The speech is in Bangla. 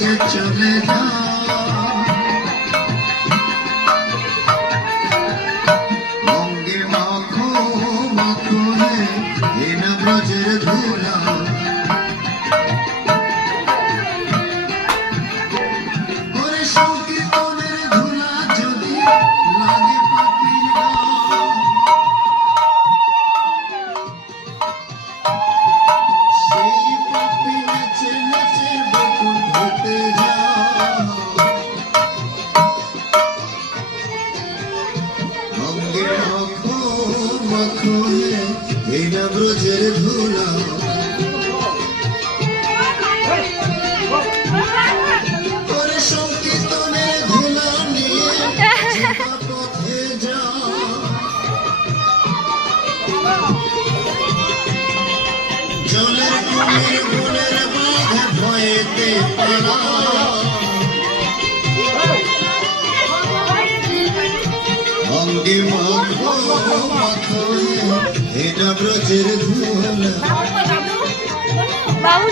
যে চলে যা অঙ্গে মাখো মাখো হে না ব্রজের ধুলা ওরে সংকীর্তনের ধুলা যদি লাগে পাপির সেই পাপি নেচে নেচে বকুল ধুতে যা অঙ্গে মাখো মাখো হে না ব্রজের ধুলা ওরে সংকীর্তনের ধুলা নিয়ে যেবা পথে যা জলের কুমির গুণের বাঁধে ভয়েতে পারা অঙ্গে মাখো মাখো এটা ব্রজের ধুলা বাবু